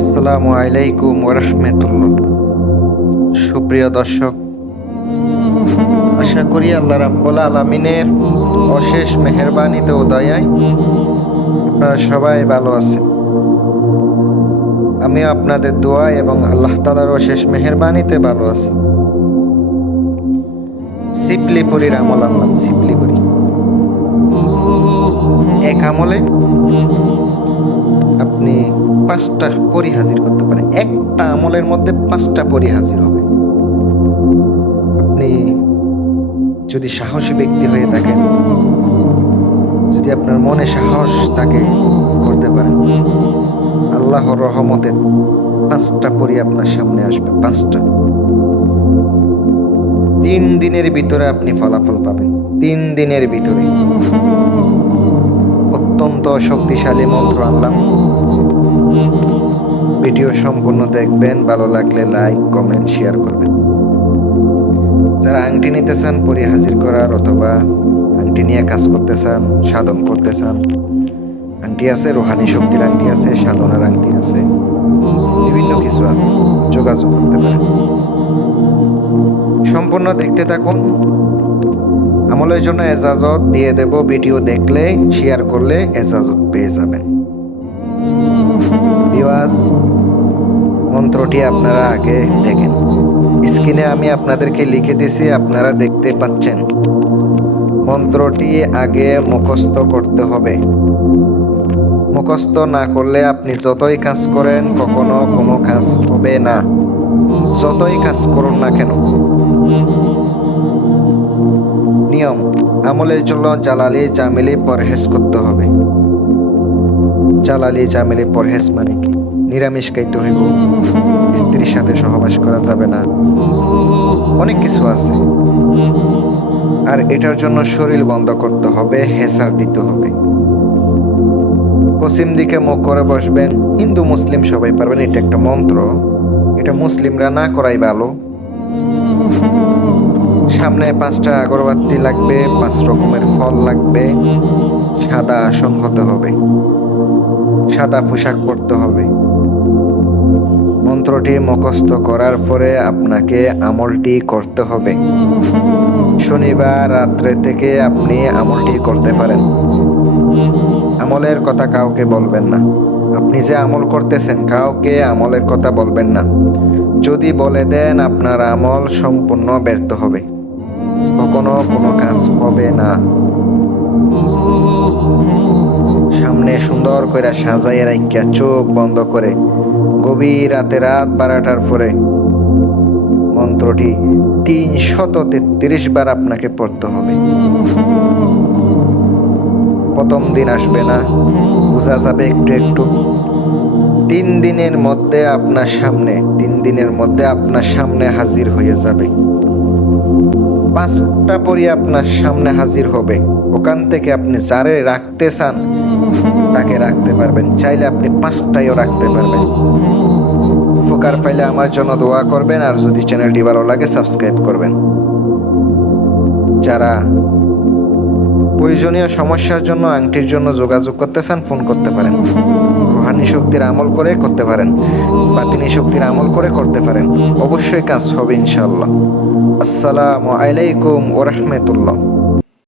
আসসালামু আলাইকুম ওরহমতুল্লাহ সুপ্রিয় দর্শক, আশা করি আল্লাহ রাব্বুল আলামিনের অশেষ মেহেরবানিতে ও দয়ায় আপনারা সবাই ভালো আছেন। আমি আপনাদের দোয়া এবং আল্লাহ তালার অশেষ মেহেরবানিতে ভালো আছি। সিপলিপুরির আমল আনলাম, সিপলিপুরি। এক আমলে আপনি পাঁচটা পরি হাজির করতে পারেন একটা আমলের মধ্যে পাঁচটা পরি হাজির হবে। আপনি যদি সাহসী ব্যক্তি হয়ে থাকেন, যদি আপনার মনে সাহস থাকে করতে পারেন, আল্লাহর রহমতে পাঁচটা পরি আপনার সামনে আসবে, পাঁচটা। তিন দিনের ভিতরে আপনি ফলাফল পাবেন, তিন দিনের ভিতরে। অত্যন্ত শক্তিশালী মন্ত্র আনলাম ভিডিও সম্পূর্ণ দেখবেন, ভালো লাগলে লাইক কমেন্ট শেয়ার করবেন। যারা আংটি নিতে চান, পরি হাজির করার অথবা আংটি নিয়ে কাজ করতে চান, সাধন করতে চান, আংটি আছে, রোহানি শক্তির আংটি আছে, সাধনার আংটি আছে, বিভিন্ন কিছু আছে, যোগাযোগ করতে পারেন। সম্পূর্ণ দেখতে থাকুন। আমলের জন্য এজাজত দিয়ে দেব, ভিডিও দেখলে শেয়ার করলে এজাজত পেয়ে যাবেন। বিওয়াস মন্ত্রটি আপনারা আগে দেখেন। স্ক্রিনে আমি আপনাদেরকে লিখে দিছি, আপনারা দেখতে পাচ্ছেন। মন্ত্রটি আগে মুখস্থ করতে হবে। মুখস্থ না করলে আপনি যতই কাজ করেন, কখনো কোনো কাজ হবে না। যতই কাজ করুন না কেন। নিয়ম, আমলের জন্য জালালি জামিলি পরহেজ করতে হবে। জালালি জামিলি পরহেজ মানে কি? নিরামিষ খাইতে হইব। স্ত্রীর সাথে সহবাস করা যাবে না। অনেক কিছু আছে। আর এটার জন্য শরীর বন্ধ করতে হবে, হেসার দিতে হবে। পশ্চিম দিকে মুখ করে বসবেন। হিন্দু, মুসলিম সবাই পারবেন, এটা একটা মন্ত্র। এটা মুসলিমরা না করাই ভালো। সামনে পাঁচটা আগরবাতি লাগবে, পাঁচ রকমের ফল লাগবে। সাদা আসন হতে হবে। সাদা পোশাক পরতে হবে। মন্ত্রটি মুখস্থ করার পরে আপনাকে আমলটি করতে হবে। শনিবার রাত্রে থেকে আপনি আমলটি করতে পারেন। আমলের কথা কাউকে বলবেন না। আপনি যে আমল করতেছেন, কাউকে আমলের কথা বলবেন না। যদি বলে দেন, আপনার আমল সম্পূর্ণ ব্যর্থ হবে। কখনো কোনো কাজ হবে না। সামনে সুন্দর করে সাজাইয়া রাখিয়া চোখ বন্ধ করে গভীর রাতে রাত বারোটার পরে মন্ত্রটি তিন শত তেত্রিশ বার আপনাকে পড়তে হবে। প্রথম দিন আসবে না, বোঝা যাবে একটু একটু। তিন দিনের মধ্যে আপনার সামনে, তিন দিনের মধ্যে আপনার সামনে হাজির হয়ে যাবে। পাঁচটা পরি আপনার সামনে হাজির হবে। ওখান থেকে আপনি যারে রাখতে চান তাকে রাখতে পারবেন, চাইলে আপনি পাঁচটাইও রাখতে পারবেন। উপকার পাইলে আমার জন্য দোয়া করবেন, আর যদি চ্যানেলটি ভালো লাগে, সাবস্ক্রাইব করবেন। যারা প্রয়োজনীয় সমস্যার জন্য আংটির জন্য যোগাযোগ করতে চান, ফোন করতে পারেন। রোহানি শক্তির আমল করে করতে পারেন, বাতিনি শক্তির আমল করে করতে পারেন। অবশ্যই কাজ হবে ইনশাল্লাহ আসসালামু আলাইকুম ওরহমতুল্লাহ